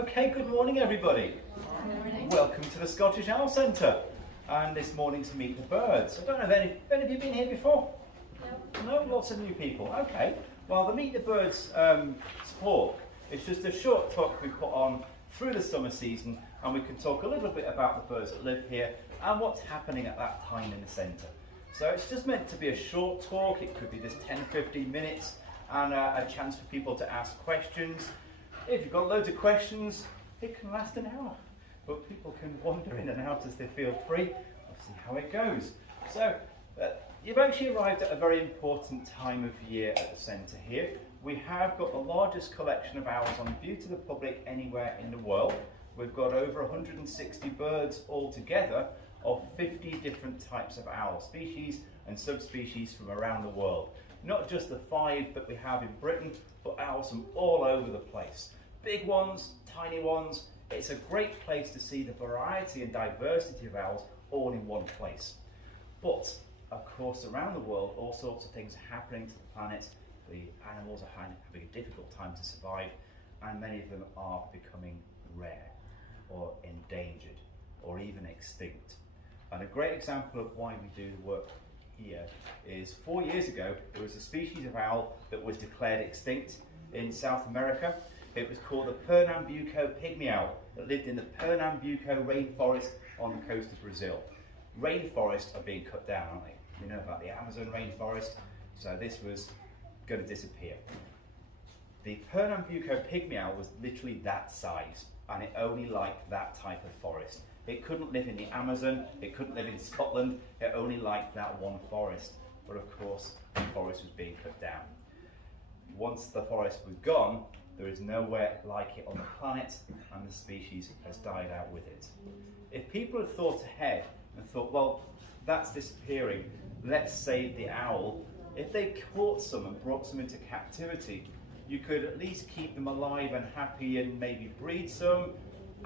Okay, good morning everybody. Good morning. Welcome to the Scottish Owl Centre. And this morning's Meet the Birds. I don't know if any of you been here before? No, lots of new people. Okay. Well, the Meet the Birds talk is just a short talk we put on through the summer season, and we can talk a little bit about the birds that live here and what's happening at that time in the centre. So it's just meant to be a short talk. It could be just 10-15 minutes and a chance for people to ask questions. If you've got loads of questions, it can last an hour, but people can wander in and out as they feel free. We'll see how it goes. So you've actually arrived at a very important time of year at the centre here. We have got the largest collection of owls on view to the public anywhere in the world. We've got over 160 birds altogether of 50 different types of owl species and subspecies from around the world. Not just the 5 that we have in Britain, but owls from all over the place. Big ones, tiny ones. It's a great place to see the variety and diversity of owls all in one place. But, of course, around the world, all sorts of things are happening to the planet. The animals are having a difficult time to survive, and many of them are becoming rare, or endangered, or even extinct. And a great example of why we do the work here is 4 years ago, there was a species of owl that was declared extinct in South America. It was called the Pernambuco pygmy owl that lived in the Pernambuco rainforest on the coast of Brazil. Rainforests are being cut down, aren't they? You know about the Amazon rainforest, so this was going to disappear. The Pernambuco pygmy owl was literally that size, and it only liked that type of forest. It couldn't live in the Amazon, it couldn't live in Scotland, it only liked that one forest. But of course, the forest was being cut down. Once the forest was gone, there is nowhere like it on the planet, and the species has died out with it. If people had thought ahead and thought, well, that's disappearing, let's save the owl, if they caught some and brought some into captivity, you could at least keep them alive and happy and maybe breed some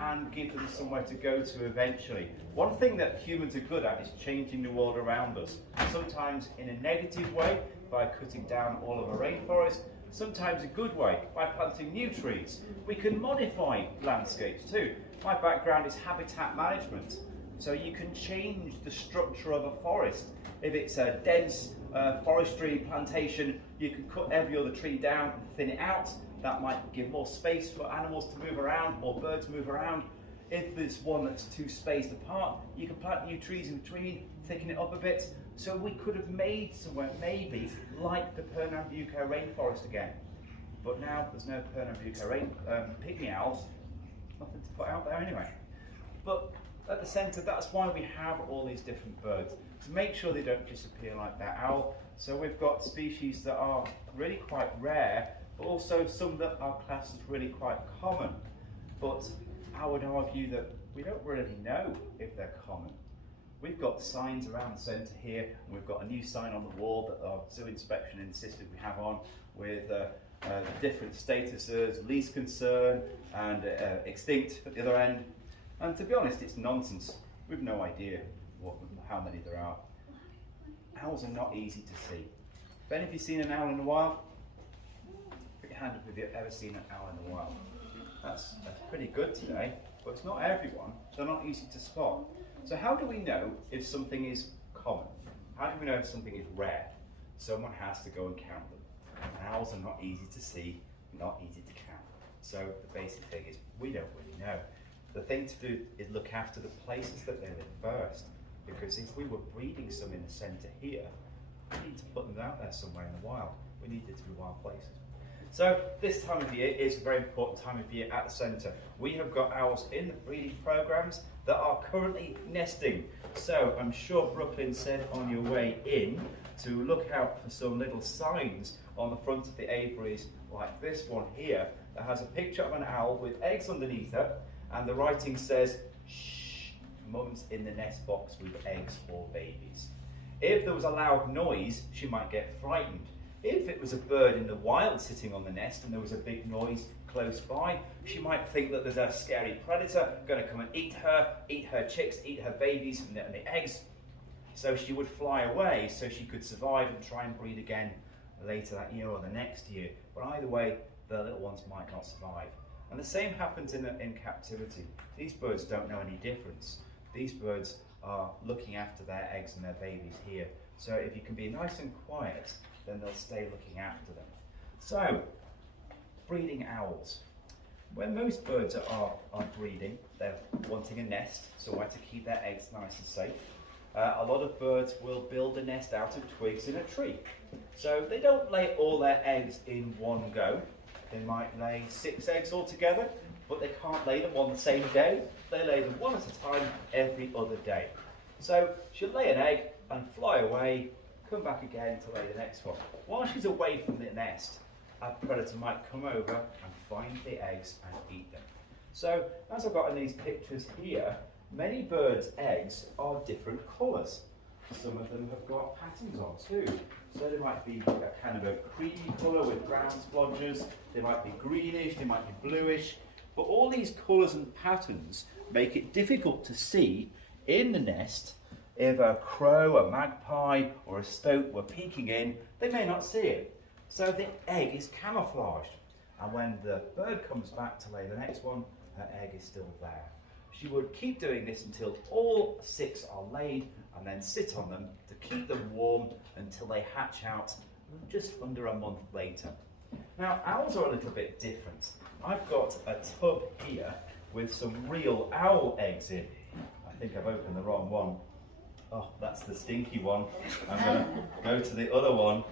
and give them somewhere to go to eventually. One thing that humans are good at is changing the world around us, sometimes in a negative way by cutting down all of a rainforest, sometimes a good way by planting new trees. We can modify landscapes too. My background is habitat management, so you can change the structure of a forest. If it's a dense forestry plantation, you can cut every other tree down and thin it out. That might give more space for animals to move around or birds move around. If there's one that's too spaced apart, you can plant new trees in between, thicken it up a bit. So we could have made somewhere maybe like the Pernambuco rainforest again. But now there's no Pernambuco pygmy owls, nothing to put out there anyway. But at the centre, that's why we have all these different birds, to make sure they don't disappear like that owl. So we've got species that are really quite rare, but also some that are classed as really quite common. But I would argue that we don't really know if they're common. We've got signs around the centre here, and we've got a new sign on the wall that our zoo inspection insisted we have on with different statuses, least concern and extinct at the other end. And to be honest, it's nonsense. We've no idea how many there are. Owls are not easy to see. Have any of you seen an owl in the wild? Put your hand up if you've ever seen an owl in the wild. That's pretty good today, but it's not everyone. They're not easy to spot. So how do we know if something is common? How do we know if something is rare? Someone has to go and count them. Owls are not easy to see, not easy to count. So the basic thing is we don't really know. The thing to do is look after the places that they live first, because if we were breeding some in the centre here, we need to put them out there somewhere in the wild. We need it to be wild places. So this time of year is a very important time of year at the centre. We have got owls in the breeding programmes that are currently nesting. So I'm sure Brooklyn said on your way in to look out for some little signs on the front of the aviaries like this one here that has a picture of an owl with eggs underneath her, and the writing says, shh, mum's in the nest box with eggs or babies. If there was a loud noise, she might get frightened. If it was a bird in the wild sitting on the nest and there was a big noise close by, she might think that there's a scary predator going to come and eat her chicks, eat her babies and the eggs. So she would fly away so she could survive and try and breed again later that year or the next year. But either way, the little ones might not survive. And the same happens in captivity. These birds don't know any difference. These birds are looking after their eggs and their babies here. So if you can be nice and quiet, then they'll stay looking after them. So, breeding owls. When most birds are breeding, they're wanting a nest, somewhere to keep their eggs nice and safe. A lot of birds will build a nest out of twigs in a tree. So they don't lay all their eggs in one go. They might lay 6 eggs altogether, but they can't lay them on the same day. They lay them one at a time every other day. So she'll lay an egg and fly away, come back again to lay the next one. While she's away from the nest, a predator might come over and find the eggs and eat them. So, as I've got in these pictures here, many birds' eggs are different colours. Some of them have got patterns on too. So they might be a kind of a creamy colour with brown splodges, they might be greenish, they might be bluish, but all these colours and patterns make it difficult to see in the nest. If a crow, a magpie or a stoat were peeking in, they may not see it. So the egg is camouflaged, and when the bird comes back to lay the next one, her egg is still there. She would keep doing this until all 6 are laid, and then sit on them to keep them warm until they hatch out just under a month later. Now, owls are a little bit different. I've got a tub here with some real owl eggs in. I think I've opened the wrong one. Oh, that's the stinky one. I'm going to go to the other one.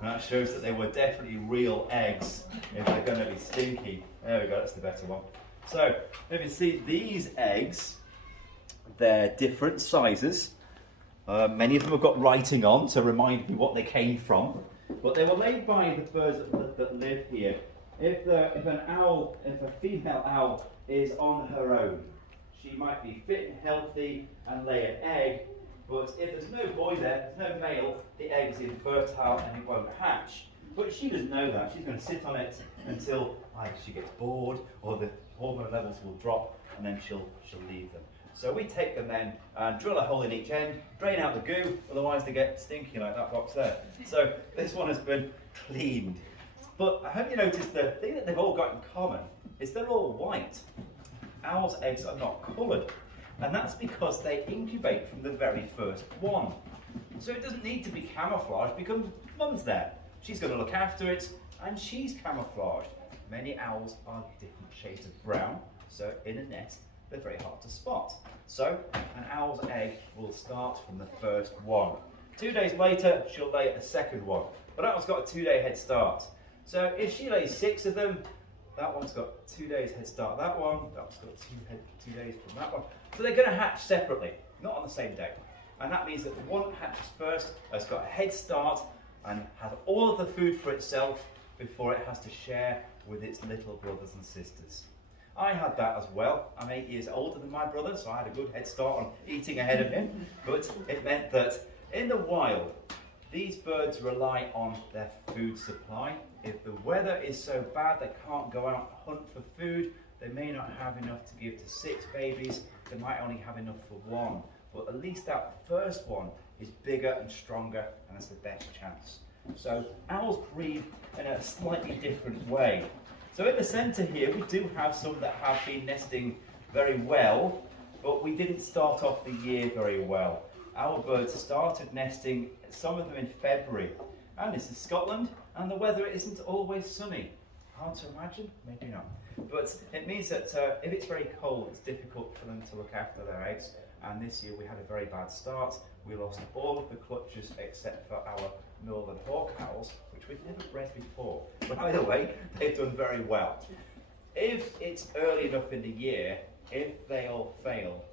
And that shows that they were definitely real eggs if they're going to be stinky. There we go, that's the better one. So, if you see these eggs, they're different sizes. Many of them have got writing on to remind me what they came from. But they were laid by the birds that live here. If a female owl is on her own, she might be fit and healthy and lay an egg. But if there's no boy there, there's no male, the egg's infertile and it won't hatch. But she doesn't know that. She's going to sit on it until either she gets bored or the hormone levels will drop, and then she'll leave them. So we take them then and drill a hole in each end, drain out the goo, otherwise they get stinky like that box there. So this one has been cleaned. But I hope you noticed the thing that they've all got in common is they're all white. Owls' eggs are not coloured. And that's because they incubate from the very first one. So it doesn't need to be camouflaged because mum's there. She's going to look after it, and she's camouflaged. Many owls are different shades of brown, so in a nest, they're very hard to spot. So an owl's egg will start from the first one. 2 days later, she'll lay a second one. But that one's got a 2-day head start. So if she lays 6 of them, that one's got 2 days head start. That one's got 2 days from that one. So they're going to hatch separately, not on the same day. And that means that the one that hatches first has got a head start and has all of the food for itself before it has to share with its little brothers and sisters. I had that as well. I'm 8 years older than my brother, so I had a good head start on eating ahead of him. But it meant that in the wild, these birds rely on their food supply. If the weather is so bad they can't go out and hunt for food, they may not have enough to give to 6 babies, they might only have enough for 1. But at least that first one is bigger and stronger and has the best chance. So owls breed in a slightly different way. So in the centre here we do have some that have been nesting very well, but we didn't start off the year very well. Our birds started nesting, some of them in February. And this is Scotland, and the weather isn't always sunny. Hard to imagine? Maybe not. But it means that if it's very cold, it's difficult for them to look after their eggs. And this year we had a very bad start. We lost all of the clutches except for our northern hawk owls, which we've never bred before. But by the way, they've done very well. If it's early enough in the year, if they all fail,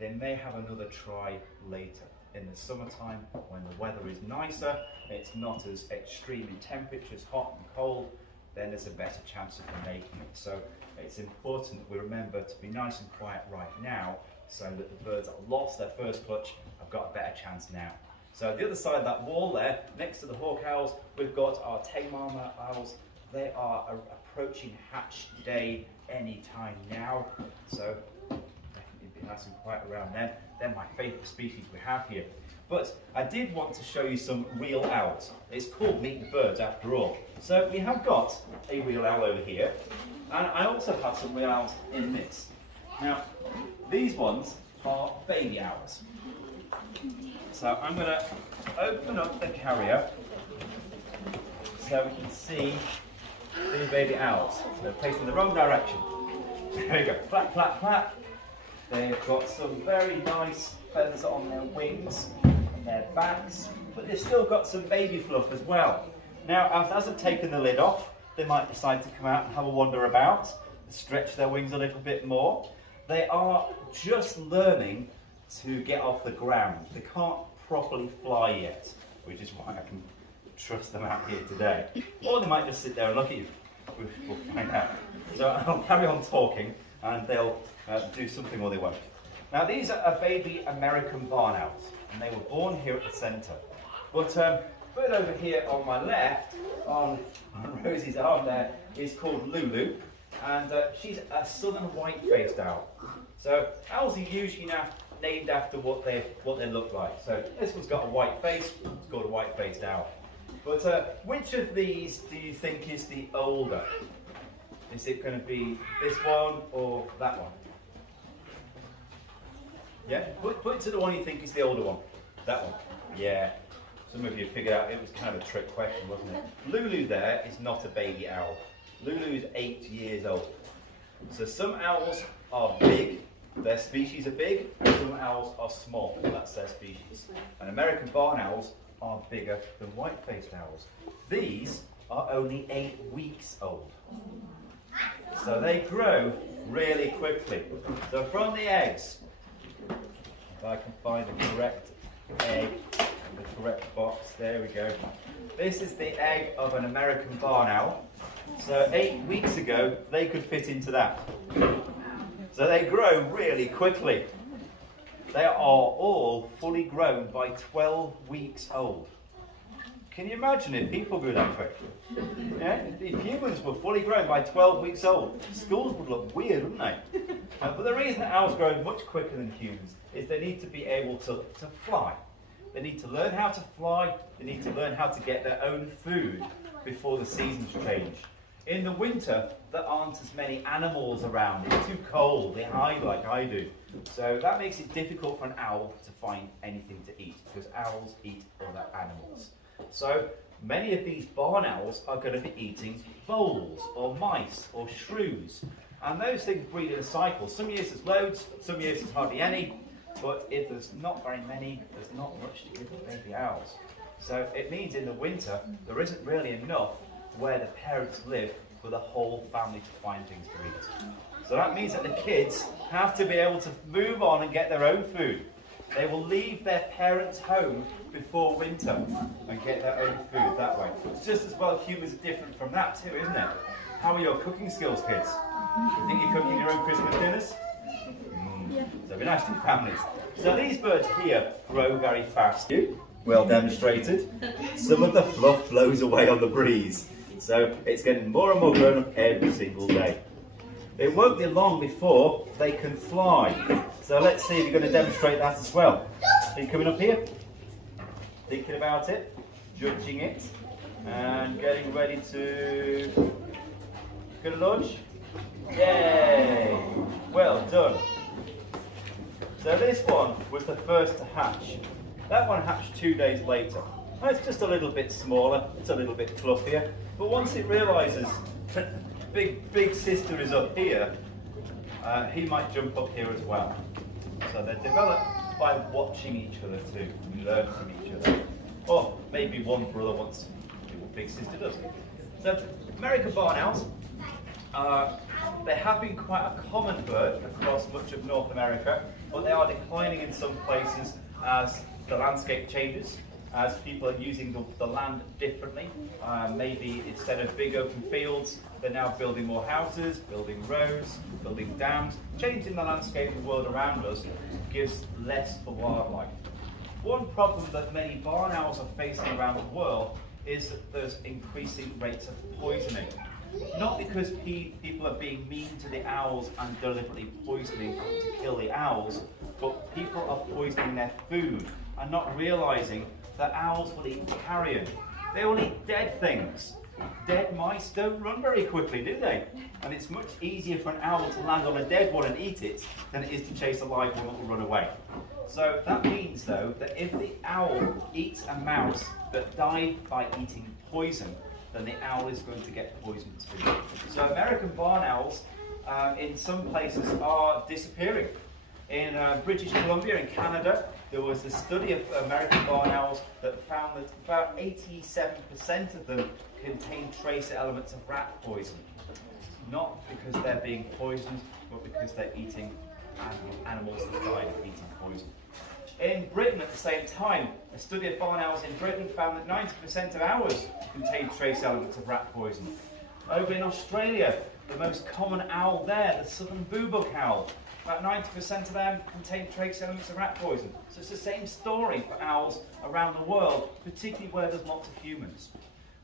they may have another try later. In the summertime, when the weather is nicer, it's not as extreme in temperatures, hot and cold, then there's a better chance of them making it. So it's important that we remember to be nice and quiet right now, so that the birds that lost their first clutch have got a better chance now. So the other side of that wall there, next to the hawk owls, we've got our tame-armour owls. They are approaching hatch day any time now. So definitely nice and quiet around them. They're my favourite species we have here. But I did want to show you some real owls. It's called Meet the Birds after all. So we have got a real owl over here, and I also have some real owls in this. Now, these ones are baby owls. So I'm going to open up the carrier so we can see these baby owls. They're facing the wrong direction. There we go. Flap, flap, flap. They've got some very nice feathers on their wings and their backs, but they've still got some baby fluff as well. Now, as I've taken the lid off, they might decide to come out and have a wander about, stretch their wings a little bit more. They are just learning to get off the ground. They can't properly fly yet, which is why I can trust them out here today. Or they might just sit there and look at you. We'll find out. So I'll carry on talking and they'll do something or they won't. Now these are baby American barn owls, and they were born here at the centre. But bird over here on my left, on Rosie's arm there, is called Lulu, and she's a southern white-faced owl. So owls are usually now named after what they look like. So this one's got a white face, it's called a white-faced owl. But which of these do you think is the older? Is it going to be this one or that one? Yeah, put it to the one you think is the older one. That one. Yeah. Some of you figured out it was kind of a trick question, wasn't it? Lulu there is not a baby owl. Lulu is 8 years old. So some owls are big, their species are big, and some owls are small, that's their species. And American barn owls are bigger than white-faced owls. These are only 8 weeks old. So they grow really quickly. So from the eggs, if I can find the correct egg, the correct box, there we go. This is the egg of an American barn owl. So 8 weeks ago, they could fit into that. So they grow really quickly. They are all fully grown by 12 weeks old. Can you imagine if people grew that quick? Yeah? If humans were fully grown by 12 weeks old, schools would look weird, wouldn't they? But the reason that owls grow much quicker than humans is they need to be able to fly. They need to learn how to fly, they need to learn how to get their own food before the seasons change. In the winter, there aren't as many animals around. It's too cold, they hide like I do. So that makes it difficult for an owl to find anything to eat, because owls eat other animals. So many of these barn owls are going to be eating voles or mice or shrews. And those things breed in a cycle. Some years there's loads, some years there's hardly any. But if there's not very many, there's not much to give the baby owls. So it means in the winter, there isn't really enough where the parents live for the whole family to find things to eat. So that means that the kids have to be able to move on and get their own food. They will leave their parents' home before winter and get their own food that way. It's just as well humans are different from that too, isn't it? How are your cooking skills, kids? You think you're cooking your own Christmas dinners? Yeah. So be nice to your families. So these birds here grow very fast. Well demonstrated. Some of the fluff blows away on the breeze. So it's getting more and more grown up every single day. It won't be long before they can fly. So let's see if you're going to demonstrate that as well. Are you coming up here? Thinking about it, judging it, and getting ready to go to lunch? Yay! Well done. So this one was the first to hatch. That one hatched 2 days later. Well, it's just a little bit smaller, it's a little bit fluffier, but once it realises that big sister is up here, he might jump up here as well. So they're developed by watching each other too, and learn from each other. Or maybe one brother wants to do what big sister does. So American barn owls, they have been quite a common bird across much of North America, but they are declining in some places as the landscape changes, as people are using the land differently. Maybe instead of big open fields, they're now building more houses, building roads, building dams. Changing the landscape of the world around us gives less for wildlife. One problem that many barn owls are facing around the world is that there's increasing rates of poisoning. not because people are being mean to the owls and deliberately poisoning to kill the owls, but people are poisoning their food and not realising that owls will eat carrion. They will eat dead things. Dead mice don't run very quickly, do they? And it's much easier for an owl to land on a dead one and eat it than it is to chase a live one that will run away. So that means, though, that if the owl eats a mouse that died by eating poison, then the owl is going to get poisoned too. So American barn owls in some places are disappearing. In British Columbia, in Canada, there was a study of American barn owls that found that about 87% of them contain trace elements of rat poison. Not because they're being poisoned, but because they're eating animals that died of eating poison. In Britain at the same time, a study of barn owls in Britain found that 90% of owls contained trace elements of rat poison. Over in Australia, the most common owl there, the southern boobook owl, about 90% of them contain trace elements of rat poison. So it's the same story for owls around the world, particularly where there's lots of humans.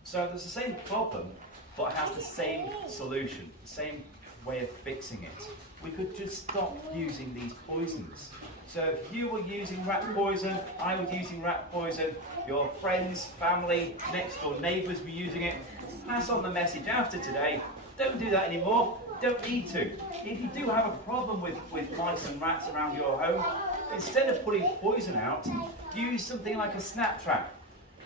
So there's the same problem, but it has the same solution, the same way of fixing it. We could just stop using these poisons. So if you were using rat poison, I was using rat poison, your friends, family, next door neighbours were using it, pass on the message after today. Don't do that anymore. Don't need to. If you do have a problem with mice and rats around your home, instead of putting poison out, use something like a snap trap.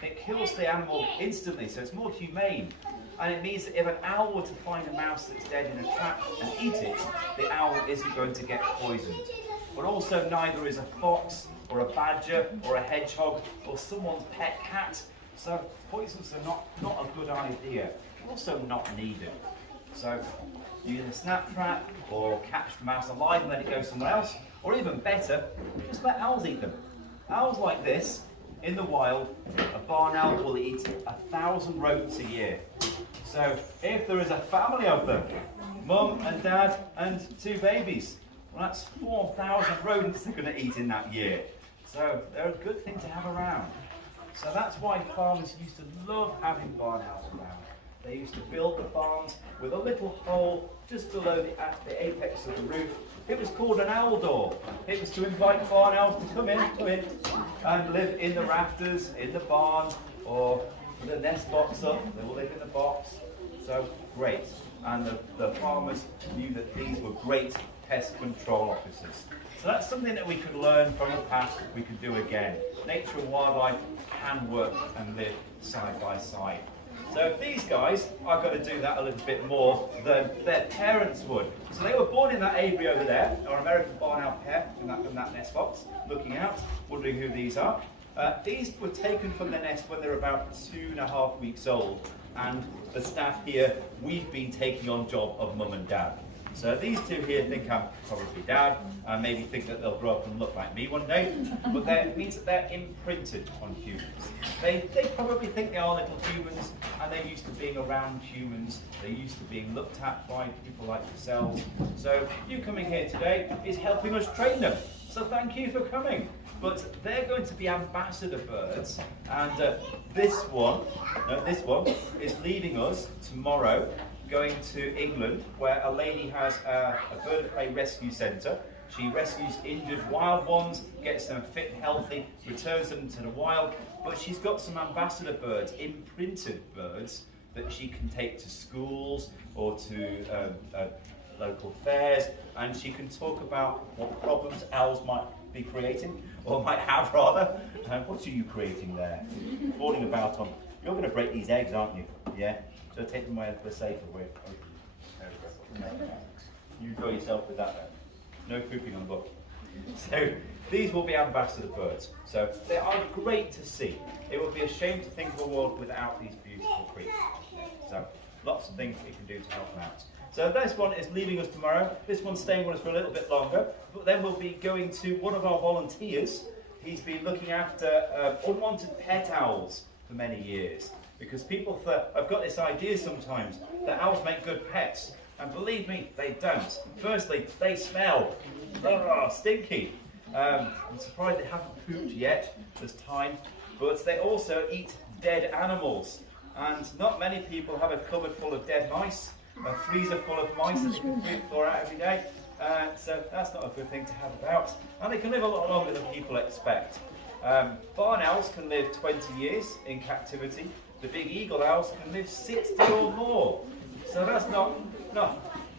It kills the animal instantly, so it's more humane. And it means that if an owl were to find a mouse that's dead in a trap and eat it, the owl isn't going to get poisoned. But also neither is a fox or a badger or a hedgehog or someone's pet cat. So poisons are not a good idea, also not needed. So use a snap trap or catch the mouse alive and let it go somewhere else, or even better, just let owls eat them. Owls like this, in the wild, a barn owl will eat 1,000 rodents a year. So if there is a family of them, mum and dad and 2 babies, well, that's 4,000 rodents they're going to eat in that year. So they're a good thing to have around. So that's why farmers used to love having barn owls around. They used to build the barns with a little hole just below the apex of the roof. It was called an owl door. It was to invite barn owls to come in and live in the rafters, in the barn, or with the nest box up. They will live in the box. So great. And the farmers knew that these were great pest control officers. So that's something that we could learn from the past, we could do again. Nature and wildlife can work and live side by side. So these guys are going to do that a little bit more than their parents would. So they were born in that aviary over there, our American barn owl pair from that nest box, looking out, wondering who these are. These were taken from the nest when they were about 2.5 weeks old, and the staff here, we've been taking on job of mum and dad. So these 2 here think I'm probably dad, and maybe think that they'll grow up and look like me one day, but it means that they're imprinted on humans. They probably think they are little humans, and they're used to being around humans, they're used to being looked at by people like yourselves. So you coming here today is helping us train them. So thank you for coming. But they're going to be ambassador birds, and this one is leaving us tomorrow, going to England, where a lady has a bird of prey rescue centre. She rescues injured wild ones, gets them fit and healthy, returns them to the wild, but she's got some ambassador birds, imprinted birds, that she can take to schools or to local fairs, and she can talk about what problems owls might be creating, or might have rather. What are you creating there? Falling about on. You're going to break these eggs, aren't you? Yeah? So take them away the safer way. You enjoy yourself with that then. No pooping on the book. So these will be ambassador birds. So they are great to see. It would be a shame to think of a world without these beautiful creatures. So lots of things we can do to help them out. So this one is leaving us tomorrow. This one's staying with us for a little bit longer. But then we'll be going to one of our volunteers. He's been looking after unwanted pet owls for many years. Because people have got this idea sometimes that owls make good pets. And believe me, they don't. Firstly, they smell. Stinky. I'm surprised they haven't pooped yet. There's time. But they also eat dead animals. And not many people have a cupboard full of dead mice, a freezer full of mice that they can thaw out every day. So that's not a good thing to have about. And they can live a lot longer than people expect. Barn owls can live 20 years in captivity. The big eagle owls can live 60 or more. So that's not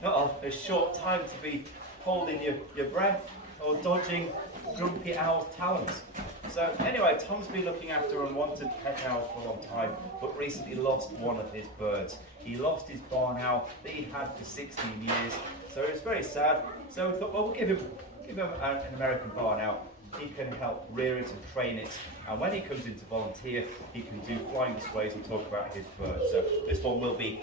a short time to be holding your breath or dodging grumpy owl's talons. So anyway, Tom's been looking after unwanted pet owls for a long time, but recently lost one of his birds. He lost his barn owl that he had for 16 years, so it's very sad. So we thought, well, we'll give him an American barn owl. He can help rear it and train it, and when he comes in to volunteer, he can do flying displays and talk about his bird. So this one will be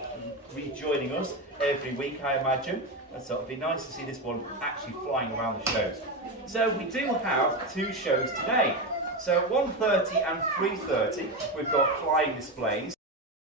rejoining us every week, I imagine, and so it'll be nice to see this one actually flying around the shows. So we do have 2 shows today. So 1:30 and 3:30, we've got flying displays.